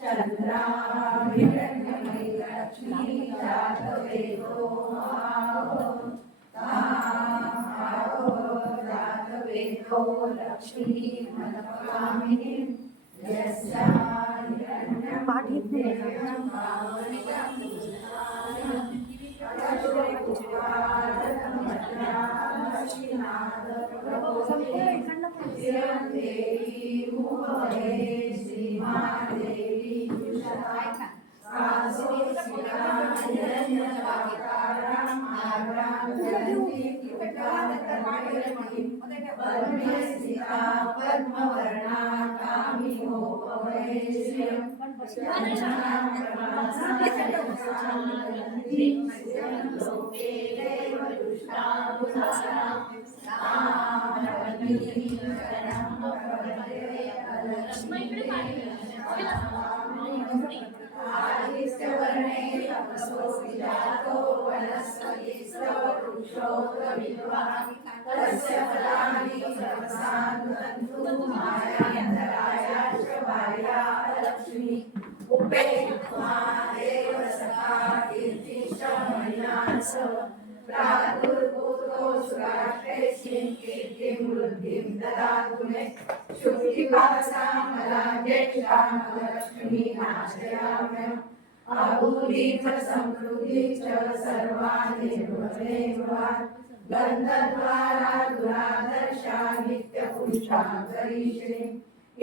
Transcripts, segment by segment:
चंद्राभिरण्यमयी लक्ष्मी जातवेदो जातवेदो लक्ष्मी मनकामिनी यस्या पद्मवर्णा कामिनो तस्य फलानि प्रसादन्तु मायान्तराया शिवाया लक्ष्मी उपेत्मा देव सखा कीर्तिशमयास प्रादुर्भूतो सुराष्ट्रेऽस्मिन् कीर्तिं वृद्धिं ददातु मे शुद्धिपासामलाज्येष्ठां लक्ष्मी नाशयाम्यहम् आभूरिथ समृद्धि च सर्वाणि निर्मलेवान् गन्धद्वारा दुरादर्शा नित्यपुरुषान्तरीक्षे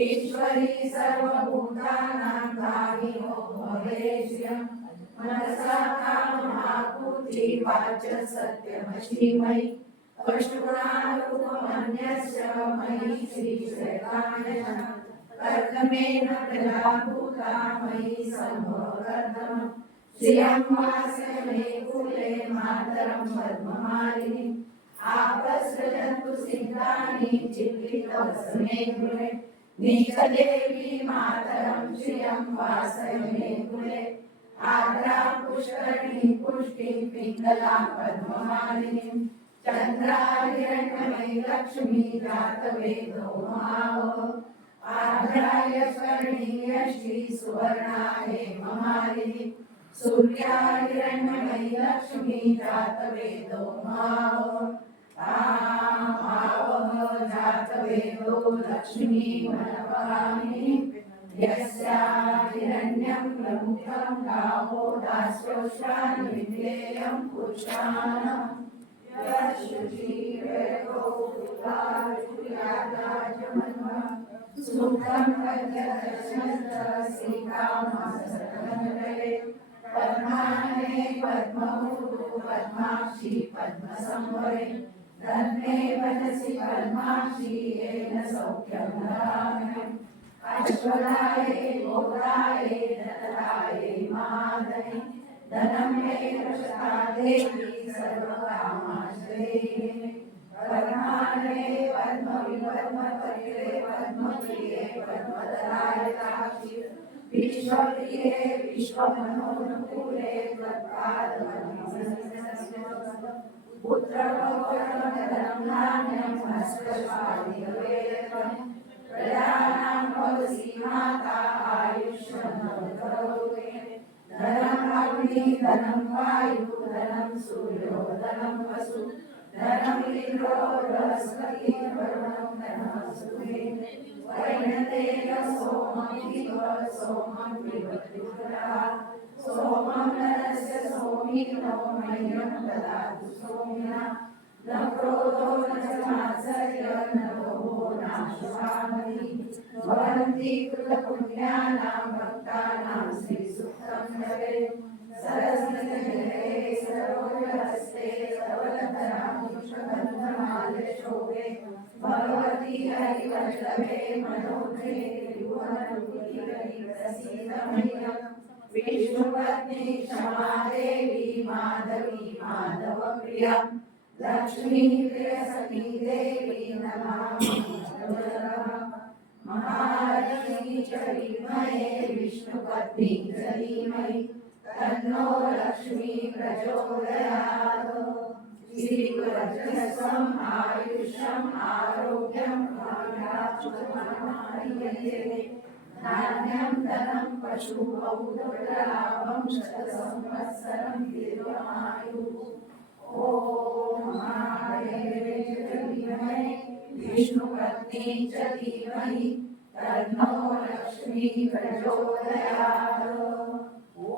ईश्वरी सर्वभूतानां कामिनो भवेश्यम् मनसा काममापूर्ति वाचा सत्यमशीमयि पशूनारूपमन्यस्य मयि श्रीशैलाय कर्दमेन प्रजाभूता मयि सम्भवकर्दमम् श्रियं वासमे कुले मातरं पद्ममालिनी आपसृजन्तु सिद्धानि चित्रितवसमे कुले नीचदेवी मातरं श्रियं वासमे कुले आद्रा पुष्करिणी पुष्टिं पिङ्गलां पद्ममालिनीं चन्द्राहिरण्यमयी लक्ष्मी जातवेदो महावः आद्राय स्वर्णीय श्री सुवर्णाय ममालिनी सूर्याहिरण्यमयी लक्ष्मी जातवेदो महावः जातवेदो लक्ष्मी मनकामिनी यस्या हिरण्यं प्रमुखं गावो दास्योषान् विद्येयं पुरुषाणाम् यशुजीवेको पुत्राजुयादाजमन्वा सुखं कन्यदर्शनसीतामसकमण्डले पद्माने पद्मभूतो पद्माक्षी पद्मसंवरे धन्ये वदसि पद्माक्षी येन सौख्यं ददाम्यहम् अश्वदाये गोदाये दत्ताये महादये धनं मे रक्षता देवी सर्वकामाश्रये पद्मालये पद्मविपद्मपत्रे पद्मप्रिये पद्मदलायताक्षि विश्वप्रिये विश्वमनोनुकूले त्वत्पादपद्मसंस्थाने पुत्रपौत्रमधनं नान्यं हस्तपादिवेदकम् प्रजानां भवसि माता आयुष्यं धनं अग्नि धनं वायु धनं सूर्यो धनं वसु धनं इन्द्रो बृहस्पति वरुणो धनं सुमे वैनतेय सोमं पिबत्युषः सोमं नरस्य सोमिनो मह्यं ददातु सोमिना न क्रोधो न च मात्सर्य न लोभो नाशुभामति भवन्ति कृतपुण्यानां भक्तानां श्रीसुक्तं भवेत् सरस्वतीदेवे सरोजहस्ते धवलधरामुषगन्धमाल्यशोभे भगवती हरिवल्लभे मनोहरे त्रिभुवनगुरुप्रसीदमह्यम् विष्णुपत्नी क्षमा देवी माधवी माधवप्रिया लक्ष्मी प्रियसखी देवी नमामि महालक्ष्मी च विद्महे विष्णुपत्नी च धीमहि तन्नो लक्ष्मी प्रचोदयात् श्रीवज्रस्वम् आयुष्यम् आरोग्यं धान्यं धनं पशुपौत्रलाभं शतसंवत्सरं दीर्घमायुः ॐ महादेवे च धीमहि विष्णुपत्नी च धीमहि तन्नो लक्ष्मी प्रचोदयात् ॐ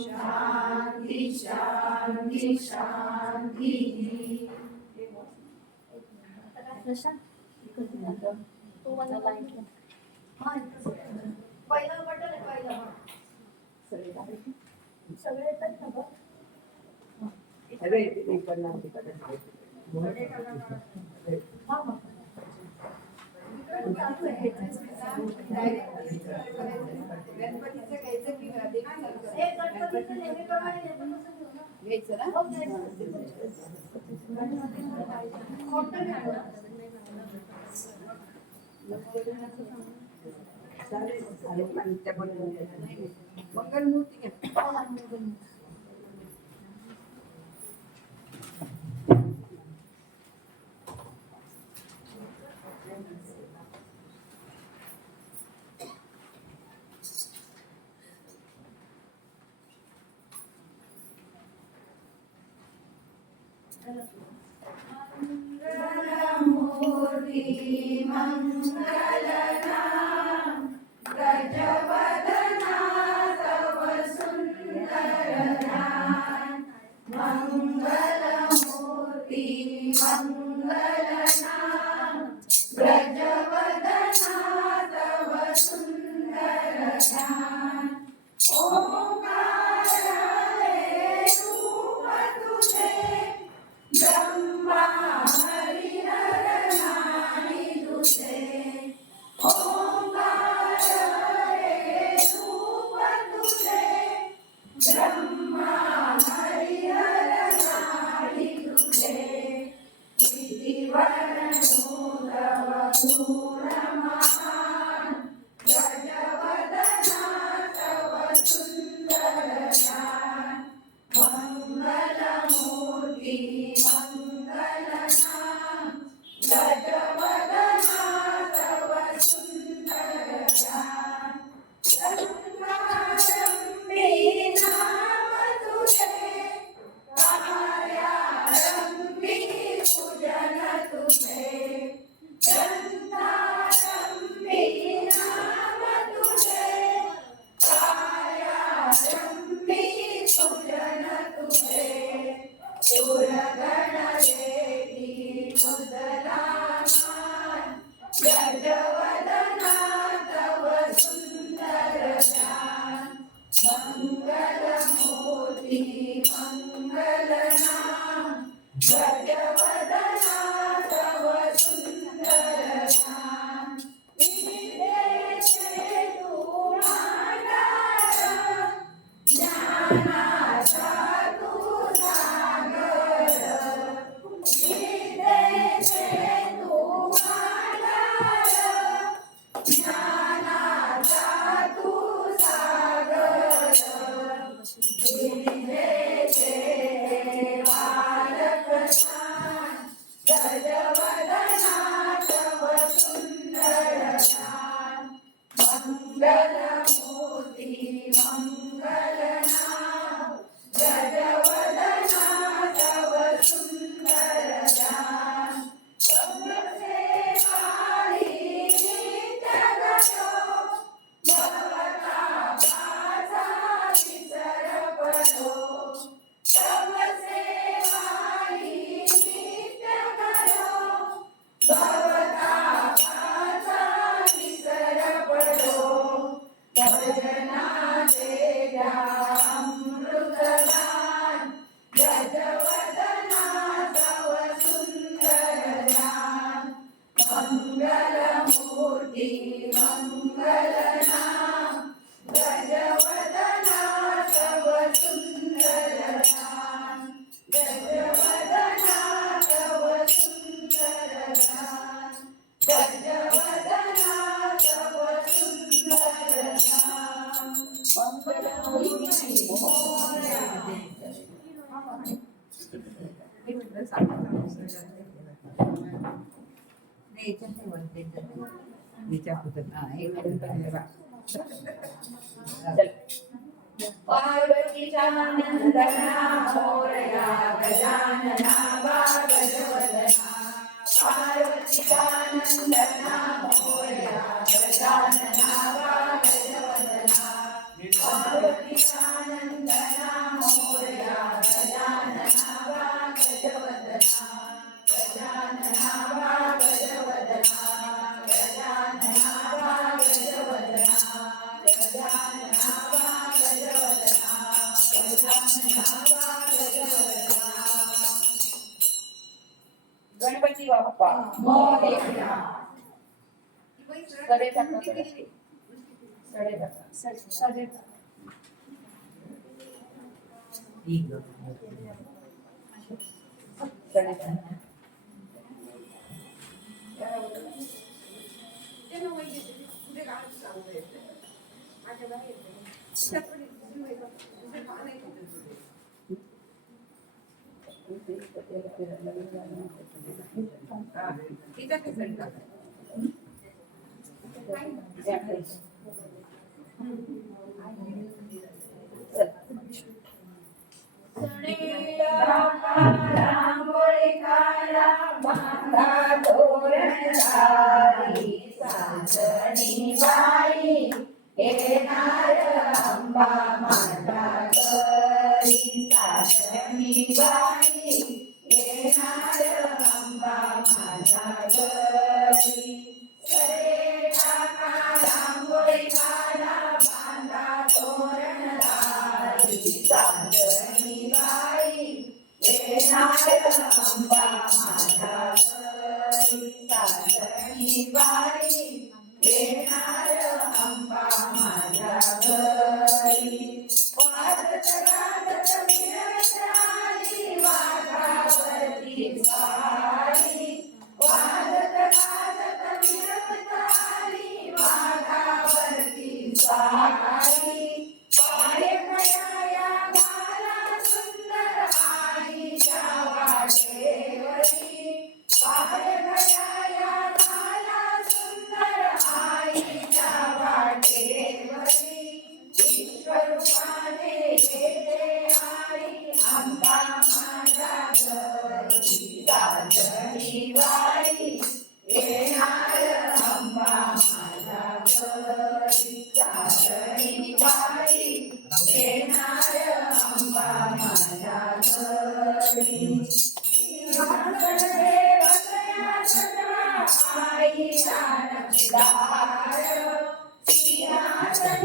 शान्ति शान्ति शान्तिः पहिलं बटन आहे पहिलं सगळे येतात ना बघ अरे ते पण नाही गणपतीचं घ्यायचं की गणपतीचं नेहमीप्रमाणे घ्यायचं ना मंगलमूर्ती घ्या मंगलमूर्ती मंगलना गजवदना तव सुंदरना मंगलमूर्ती मंगलना गजवदना तव सुंदरना ओंकारे रूप तुझे ब्रह्मा हरिहर नारी तुझे ओंकार रे रूप तुझे ब्रह्मा हरिहर नारी तुझे इति वर्णो तव गुण महान गजवदना तव सुंदरना मंगलमूर्ति मंगलना गजवदना तव सुंदरना रंगारंभी नाम तुझे कार्यारंभी पूजन तुझे रंगारंभी नाम तुझे कार्यारंभी पूजन तुझे सुरगण देवी मुद्रामान गजवदना तव सुंदरना मंगलमूर्ति मंगलना गजवदना तव सुंदरना विदेशे तू मांडर ज्ञानाचा तू सागर विदेशे तू मांडर ज्ञानाचा तू सागर विदेशे बालक छान गजवदना तव सुंदरना मंगलमूर्ति मंगलना गजवदना तव सुंदरना सबसे वाली नित्य गतो भवता पाचा विसर पडो सबसे वाली नित्य गतो भवता पाचा विसर पडो भजना देया अमृतदान गजवदना तव सुंदरना मंगलमूर्ति मंगलना गजवदना तव सुंदरना गजवदना तव सुंदरना गजवदना तव सुंदरना मंगलमूर्ति मोरया याच्यात नाही म्हणते हिच्या पुढं. हा, हे गणपती बघा. चल. पार्वतीच्या नंदना मोरया गजानना गजवदना पार्वतीच्या नंदना मोरया गजानना गजवदना पार्वतीच्या नंदना मोरया गजानना गजवदना गजानना गजवदना गजानना गजवदना गणपती बाप्पा मोरया. सडे टाका सडे टाका सडे हिच्या खिचडी टाका. रांगोळी काढा बांधा तोरणदारी सासणी बाई येणार अंबा माझ्या घरी सासणी बाई येणार अंबा माझ्या घरी सरे टाका रांगोळी काढा बांधा तोरणदारी सासणी बाई येणार अंबा माझ्या घरी सासणी बाई येणार अंबा माझ्या घरी वाजत गाजत मिरवत आली वाघावरती स्वारी वाजत गाजत मिरवत आली वाघावरती स्वारी पाय खयाया घाला सुंदर आईच्या वाटेवरी पाय खयाया घाला सुंदर आईच्या वाटेवरी विश्वरूपाने येते आई अंबा माझ्या घरी सासणी बाई येणार अंबा माझ्या घरी सासणी बाई येणार अंबा माझ्या घरी सिंहासन सजवा आईला नक्षीदार सिंहासन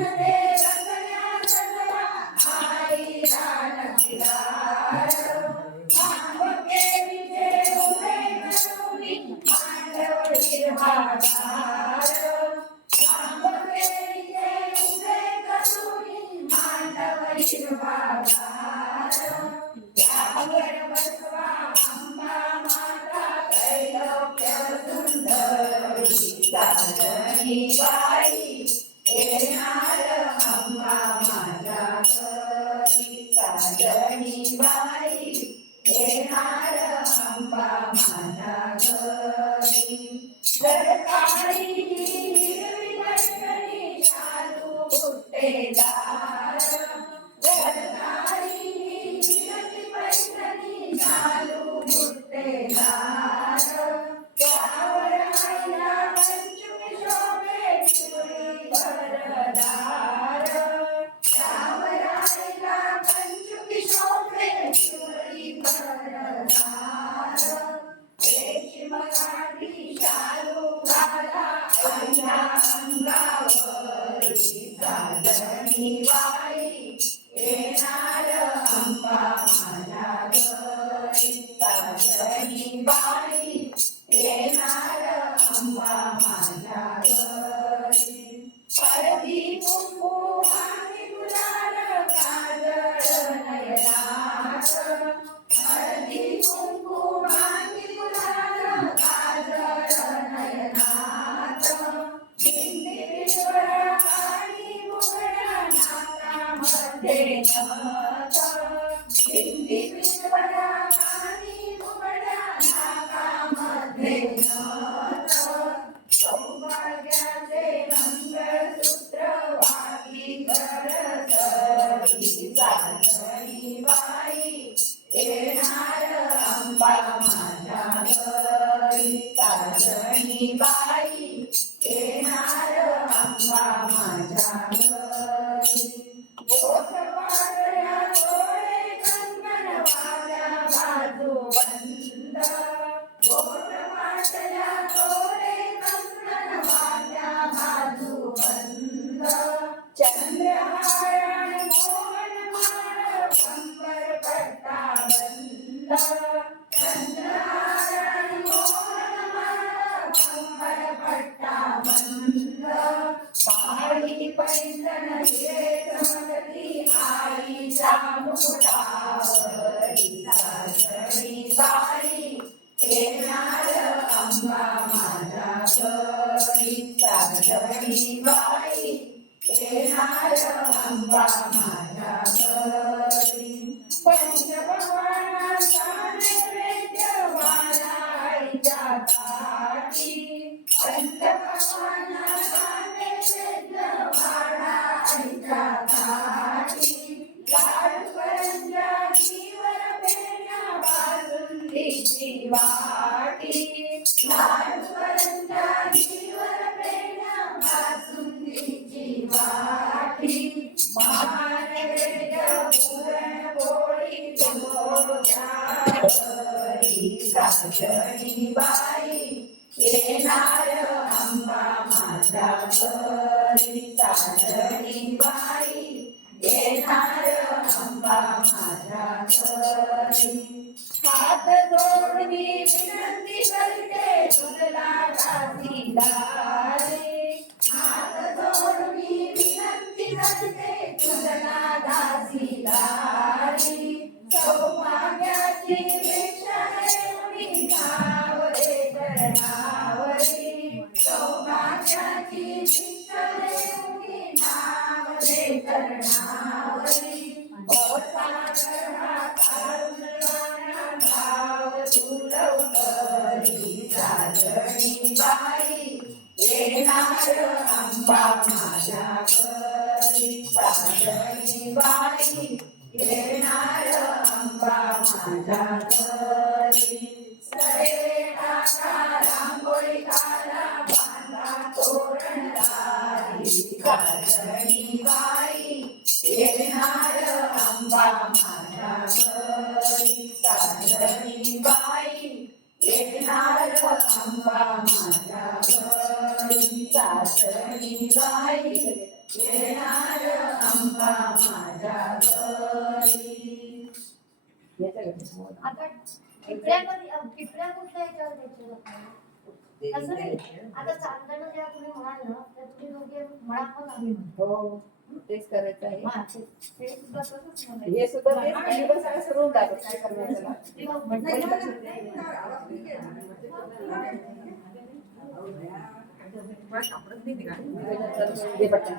सजवा आईला नक्षीदार भांगकेरीचे उभे करुणी मांडव हिरवागार भांगकेरीचे उभे करुणी मांडव हिरवागार त्यावर बसवा अंबा माता त्रैलोक्य सुंदरी सासणी बाई येणार अंबा माझ्या घरी सासणी बाई येणार अंबा माझ्या घरी सरकारी हिरवी पैठणी शालू बुट्टेदार सरकारी हिरवी पैठणी शालू बुट्टेदार त्यावर आईला पंचमी शोभे चुरी भरदार त्यावर आईला पंचमी शोभे चुरी भरदार रेशीम काठी शालू घाला आईला अंगावरी सासणी बाई येणार अंबा माझ्या घरी सासणी बाई येणार अंबा माझ्या घरी पडदी कुंकू आणि गुलाल काजळ नयनात हळदी कुंकू आणि गुलाल काजळ नयनात बिंदी बिजवळ आणि मुगड्या नाकामध्ये नथ बिंदी बिजवळ आणि मुगड्या नाकामध्ये नथ सौभाग्य बाई येणार अंबा माझ्या घरी बोट पाकळ्या डोळे कंगन वाल्या बाजू बंद बोट पाकळ्या डोळे कंगन वाल्या बाजू बंद चंद्रहार आणि मोहन माळ कंबर पट्टा बंद चंद्रहार आणि मोहन माळ कंबर पट्टा बंद पहाडी पैंजण हिरे चमकती आईच्या मुकुटावरी सासरी बाई येणार अंबा माझ्या घरी सासरी बाई येणार अंबा माझ्या घरी पंचभवानाचा नैवेद्य वाला आईच्या ताटी पंचभवानाचा नैवेद्य वाला आईच्या ताटी लाडू करंज्या घीवर पेढ्या बासुंदीची वाटी लाडू करंज्या घीवर पेढ्या बासुंदीची वाटी महानैवेद्य पुरणपोळी तुझ्या घरी सासरी बाई येणार अंबा माझ्या घरी सासरी बाई येणार अंबा माझ्या घरी हात जोडून विनंती करते तुझला दासीदारी हात जोडून विनंती करते तुझला दासीदारी सौभाग्याची भिक्षा देऊनी नावरे करणावरी सौभाग्याची भिक्षा देऊनी नावरे करणावरी सागर हा तारुण गाण्या भाव तुलवरी साजणी बाई येणार अंबा माझ्या घरी साजणी बाई येणार अंबा माझ्या घरी सडे टाका रांगोळी काढा बांधा तोरण दारी साजणी बाई येणार अंबा माझ्या घरी साजणी बाई येणार अंबा माझ्या घरी साजणी बाई येणार अंबा माझ्या घरी आता टिपऱ्या कुठल्या याच्यावर द्यायच्या लोकांना? तसं नाही. आता चांदणं जेव्हा तुम्ही म्हणाल ना तर तुम्ही दोघे म्हणा मग आम्ही म्हणतो. हो तेच करायचं आहे हा, ते सुद्धा तसंच म्हणायचं. हे सुद्धा तेच आणि बस सगळं सुरू होऊन जातं काय करण्याचं ते मग म्हणतात. हे बटन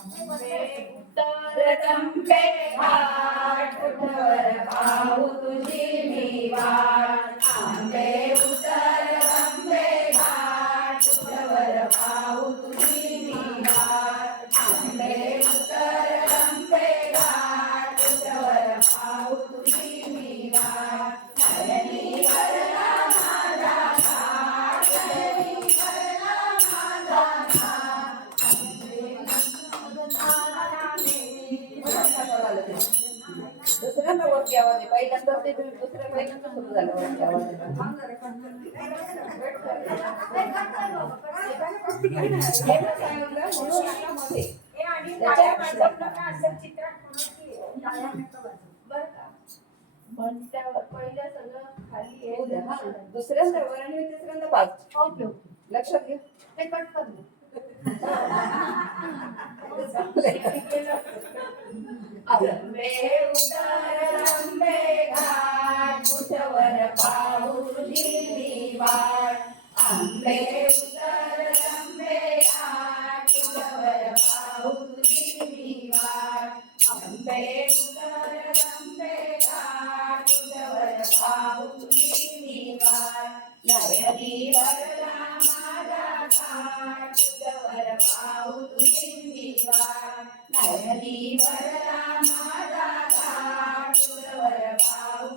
उत्तर तंबे घाट उठवर पाहू तुझी मी वाट आंबे उत्तर तंबे घाट उठवर पाहू तुझी मी वाट आंबे उत्तर तंबे घाट उठवर पाहू तुझी मी वाट नयनी भरला माझा घाट नयनी भरला माझा घाट दुसऱ्यांदा वरती आवाज आहे पहिल्यांदा ते दुसऱ्या पहिल्यांदा सुरू झालं वरती आवाज पहिलं सगळं खाली आहे. दुसऱ्यांदा वर आणि तिसऱ्यांदा पाच ओके ओके लक्षात घे ते कट कर दे. आंबे उतर आंबे घाट उठवर पाहू तुझी मी वाट आंबे उतर आंबे घाट उठवर पाहू तुझी मी वाट आंबे उतर आंबे घाट उठवर पाहू तुझी मी वाट नयनी भरला माझा घाट उठवर पाहू तुझी मी वाट नयनी भरला माझा घाट उठवर पाहू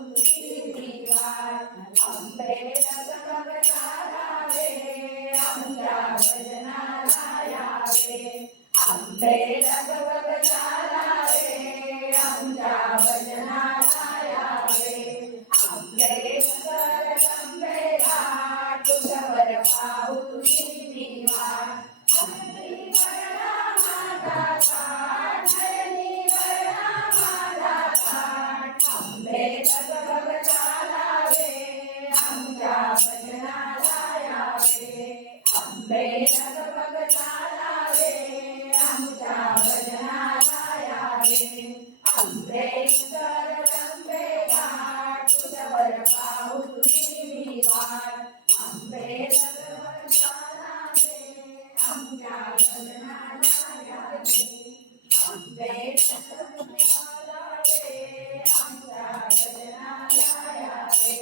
आंबे रसभगता रावे आमच्या भजनाला यावे आंबे रसभगता रावे आमच्या भजनाला यावे आंबे सुंदर आंबे घाट तुझवर पाहू तुझी मी वाट धरणी वळला माझा थाट धरणी वळला माझा थाट आंबे रसभगता रावे आमच्या भजनाला यावे आंबे रसभगता रावे आमच्या भजनाला यावे आंबे सुंदर आंबे घाट तुझवर पाहू तुझी मी वाट आंबे रसभगता रावे आमच्या भजनाला यावे आंबे रसभगता रावे आमच्या भजनाला यावे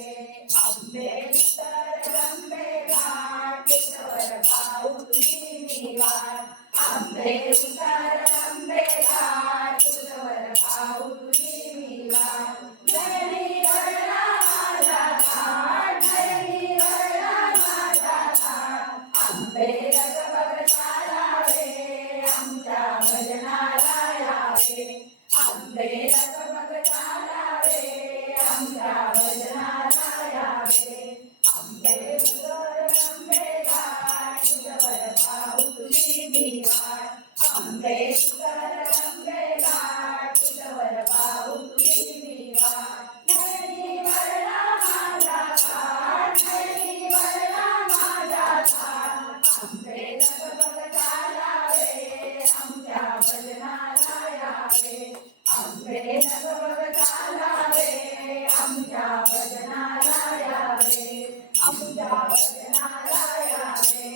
आंबे सुंदर आंबे घाट तुझवर पाहू तुझी मी वाट आंबे सुंदर आंबे घाट तुझवर पाहू तुझी मी वाट धरणी वळला माझा थाट धरणी वळला माझा थाट आंबे रसभगता रावे आमच्या भजनाला यावे आंबे रसभगता रावे आमच्या भजनाला यावे आंबे सुंदर आंबे घाट तुझवर पाहू तुझी मी वाट आंबे सुंदर आंबे घाट तुझवर पाहू तुझी मी वाट धरणी वळला माझा थाट धरणी वळला माझा थाट आंबे रसभगता रावे आमच्या भजनाला यावे आंबे रसभगता रावे आमच्या भजनाला यावे आमच्या भजनाला यावे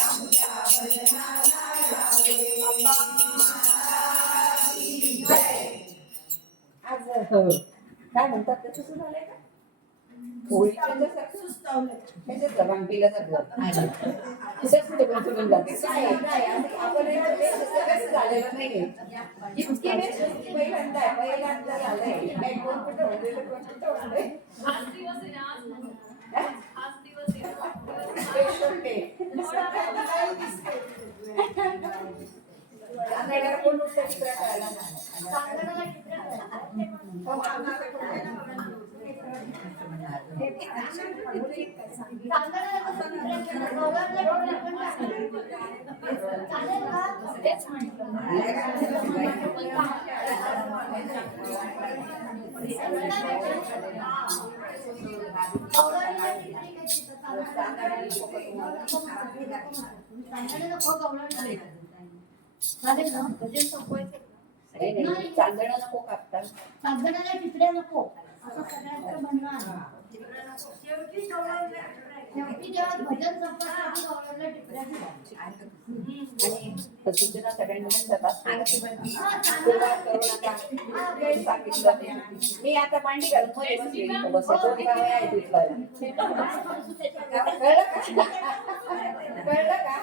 आमच्या भजनाला यावे महाराजांची जय. आज काय म्हणतात ते सुरू झालंय का होळीच्या त्याच्यात रंगीला सगळं कुठे कुठे बसून जाते काय आपण कसं झालेलं नाहीये इतकी वेळ पहिल्यांदा झालंय काही कोण कुठं म्हणलेलं कोण कुठं म्हणलंय कोण उत्तर करायला चांदण्याला टिपऱ्या चालेल का तेच चालेल ना भजन संपवायचं चांदणं नको कापता चांदण्याला टिपऱ्या नको असं सगळ्यांचं म्हणणं आहे शेवटी जेव्हा भजन संपवायचं गवळणला टिपऱ्या दिल्या आणि सूचना सगळ्यांना जातात मी आता मांडी घालून मध्ये बसली दोन्ही गावे आहेत कळलं का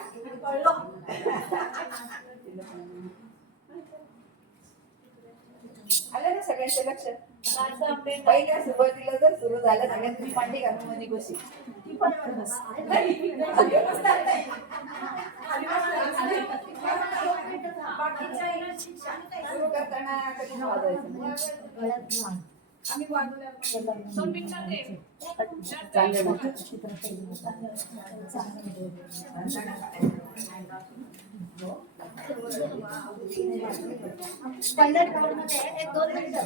आलं ना सगळ्यांच्या लक्षात पहिल्या सुरुवातीला जर सुरू झालं सगळ्यात तुम्ही मांडी घालून मध्ये बसली सुरू करताना कधी वाजवायचं आम्ही पहिल्या राऊंडमध्ये एक 2 मिनिटं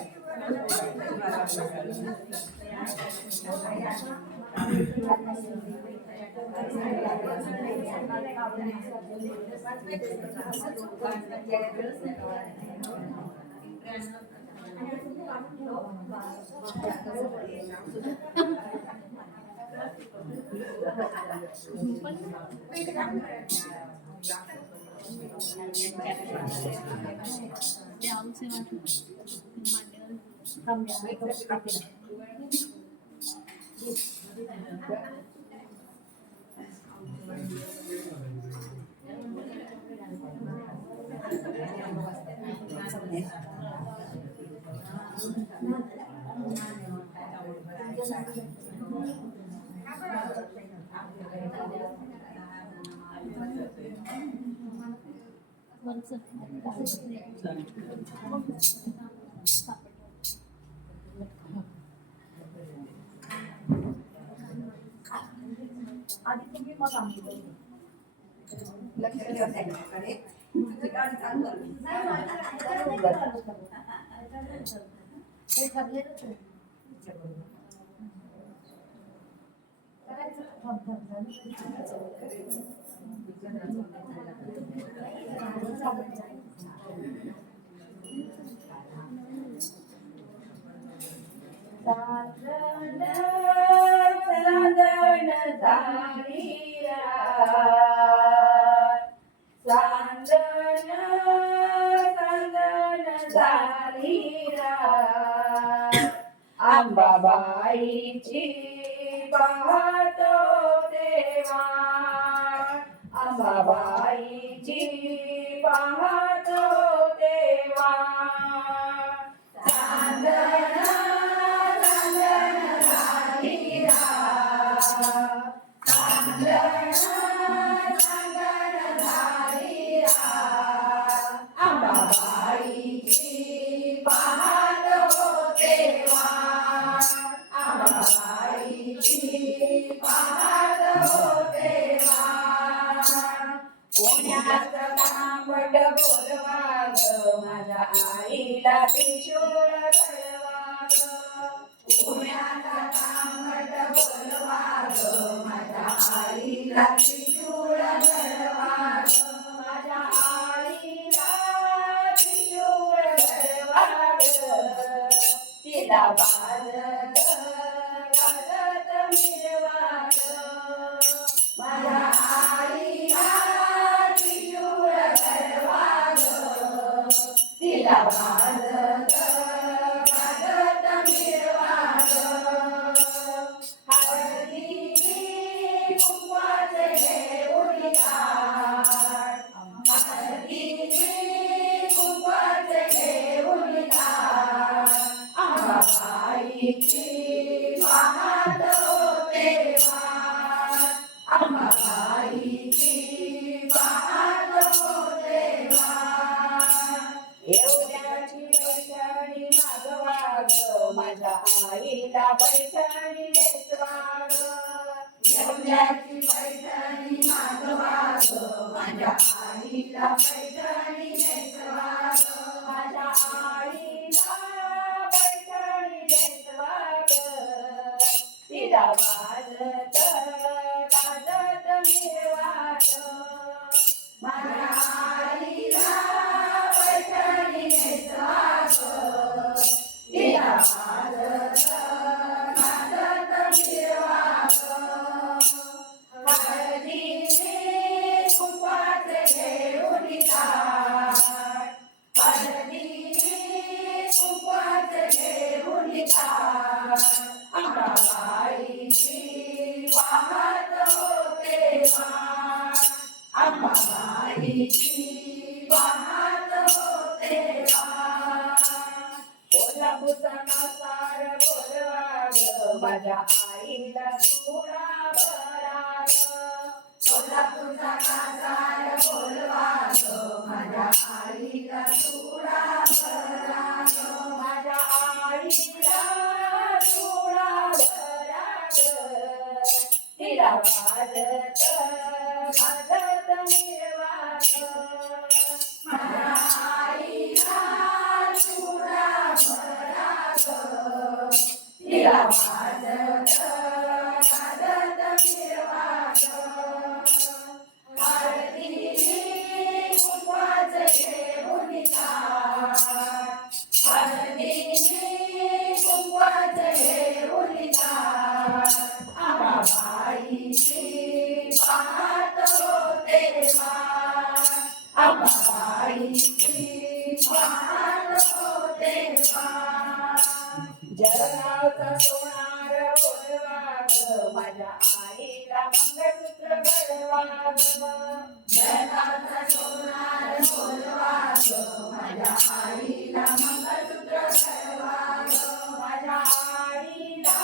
आधी तुम्ही मग आम्ही लक्ष ठेवा त्याच्याकडे. तुझी गाडी चालू कर. नाही माझ्या ह्याच्यावर नाही करायला होतं. ह्याच्यावर नाही करायला. हे ठरलेलंच आहे. करायचं. थांब, थांब, चांदण चांदण झाली रात. चांदण चांदण झाली रात. अंबाबाईची पाहतो देवा. अंबाबाईची पाहतो देवा. चांदण चांदण झाली रात. चांदण चांदण झाली रात. अंबाबाईची पाहतो देवा. अंबाबाईची पाहतो देवा. पुण्याचं तांबट बोलवा ग माझ्या आईला त्रिशूळ घडवा ग. पुण्याचा तांबट बोलवा ग माझ्या आईला त्रिशूळ घडवा ग. माझ्या आईला त्रिशूळ घडवा ग. तिला वाजत गाजत मिरवा ग. माझ्या आईला त्रिशूळ घडवा ग. तिला वाजत गाजत मिरवा ग. हळदीची कुंकवाचे घेऊन ताट. हळदीची कुंकवाचे घेऊन ताट. अंबाबाईची पाहतो देवा. अंबाबाईची पाहतो देवा. एवढ्याची पैठणी मागवा ग माझ्या आईला पैठणी नेसवा ग. एवढ्याची पैठणी मागवा ग माझ्या आईला पैठणी नेसवा ग. माझ्या आईला पैठणी नेसवा ग. तिला वाजत गाजत मिरवा ग. माझ्या आईला पैठणी नेसवा ग. तिला वाजत गाजत मिरवा ग. हळदीचे कुंकवाचे घेऊन ताट. हळदीचे कुंकवाचे घेऊन ताट. अंबाबाईची पाहतो देवा. अंबाबाईची पाहतो देवा. कोल्हापूरचा कासार बोलवा ग माझ्या आईला चुडा भरा ग. कोल्हापूरचा कासार बोलवा ग माझ्या आईला चुडा भरा ग. माझ्या आईला चुडा भरा ग. तिला वाजत गाजत मिरवा ग. माझ्या आईला चुडा भरा ग. तिला वाजत गाजत मिरवा ग. हळदीची कुंकवाचे घेऊन ताट. हळदीची कुंकवाचे घेऊन ताट. अंबाबाईची पाहतो देवा. अंबाबाईची पाहतो देवा. जळगावचा सोनार बोलवा ग माझ्या आईला मंगळसूत्र घडवा ग. जळगावचा सोनार बोलवा ग माझ्या आईला मंगळसूत्र घडवा ग. माझ्या आईला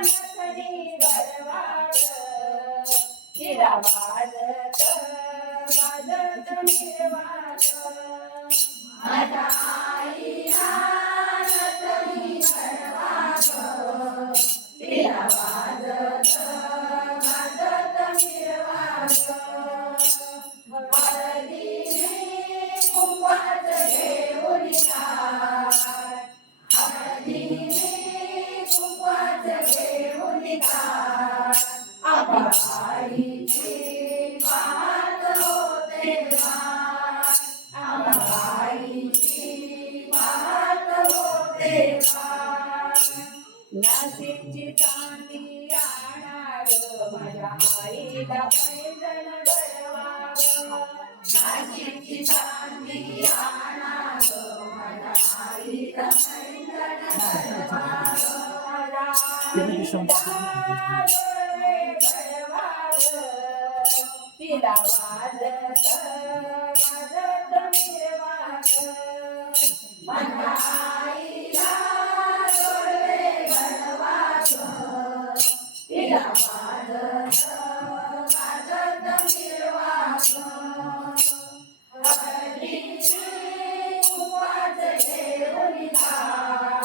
नथनी घडवा तिला वाजत वाजत निर्वात माझ्या आईला रतनी घडवाग तिला वाजत वाजत निर्वाग हळदीने कुंकवात घेऊन ताट हळदीने कुंकवात घेऊन ताट आईची पाहत होते वाट आईची पाहत होते वाट नाशिकची चांदी आणाग माझ्या आईला पैंजण घडवाग नाशिकची चांदी आणाग माझ्या आईला पैंजण घडवाग तिला वाजत वाजत निर्वाग माझ्या आईला जोडवे घडवाग तिला वाजत वाजत निर्वाग हळदीने कुंकवात घेऊन ताट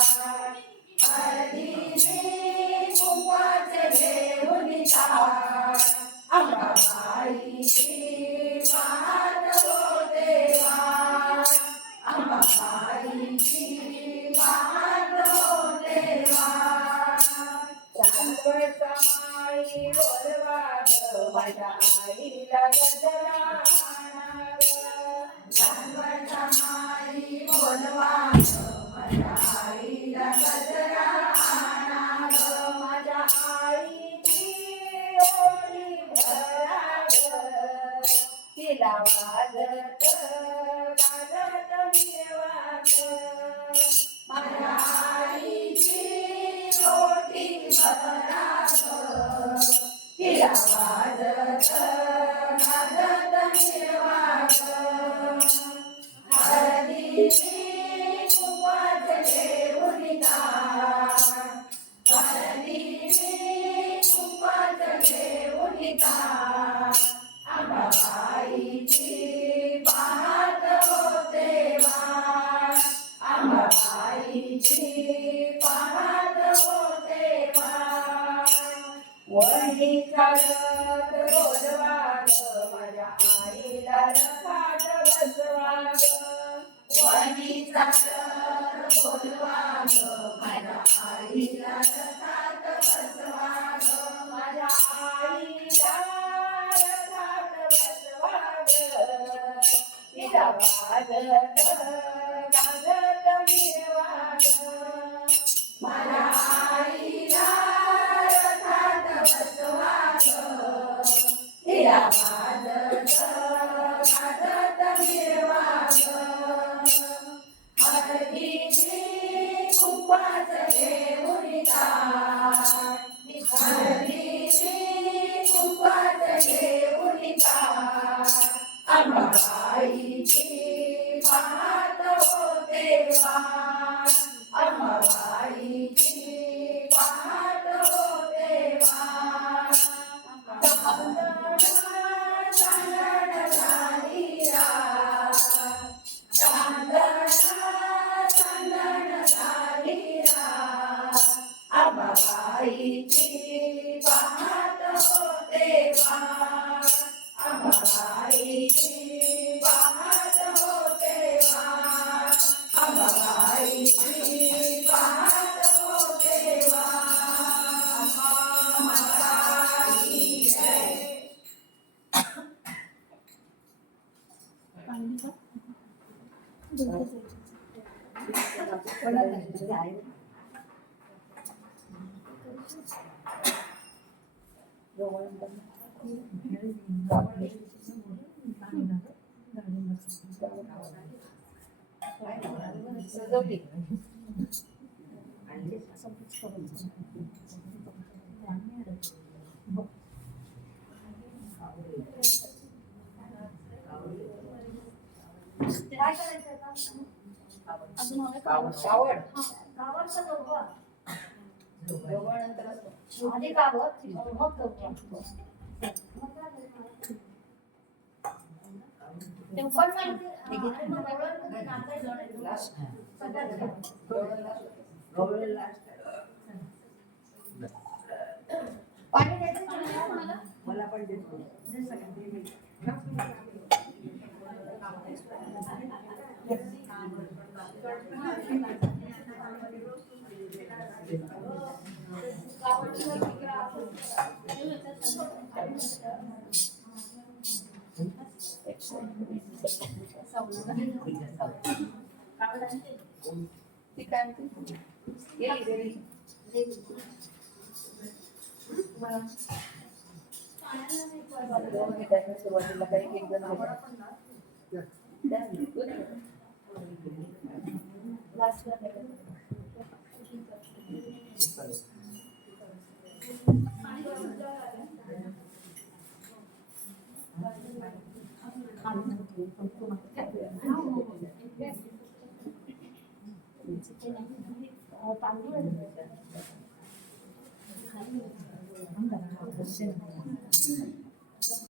हळदीने कुंकवात घेऊन ताट अंबाबाईची पाहत होते वाट अंबाबाईची पाहत होते वाट चांदवडचा माळी बोलवाग माझ्या आईला गजरा आणाग चांदवडचा माई बोलवाग माझ्या आईला गजरा आणाग माझ्या आईची ओळी भराग तिला वाजत वाजत निर्वाग माझ्या आईची रोटी भराग तिला वाजत वाजत निर्वाग हळदीने कुंकवात घेऊन ताट हळदीने कुंकवात घेऊन ताट अंबाबाईची पाहत होते वाट अंबाबाईची पाहत होते वाट वहिनीचा रथ बोलवाग माझ्या आईला रथात बसवाग वणीचा रथ बोलवाग माझ्या आईला रथात बसवाग माझ्या आईला रथात बसवाग तिला वाजत वाजत निर्वाग माझ्या आईला रथात बसवाग तिला वाजत वाजत निर्वाग हळदीने कुंकवात घेऊन ताट हळदीने कुंकवात घेऊन ताट अंबाबाईची पाहत होते वाट अंबाबाईची पाहत होते वाट चांदण झाली रात चांदण झाली रात अंबाबाईची पाहत होते वाट अंबाबाईची पाहत होते वाट अंबाबाईची पाहत होते वाट माता की जय सजवली काय करायचं आता? अजून मला कावड गावाचं दोघं. दोघं नंतर असतो आधी कावड मग दोघं. मग काय करायचं? पण माहिती अरे मग गवळण कधी नाचायचं नाही. लास्ट सगळ्यात जास्त. गवळण लास्ट पाणी द्यायचं का कोणाला? मला पण देतो ती काय म्हणते? गेली गेली सुरुवातीला काही एक जण तांदूळ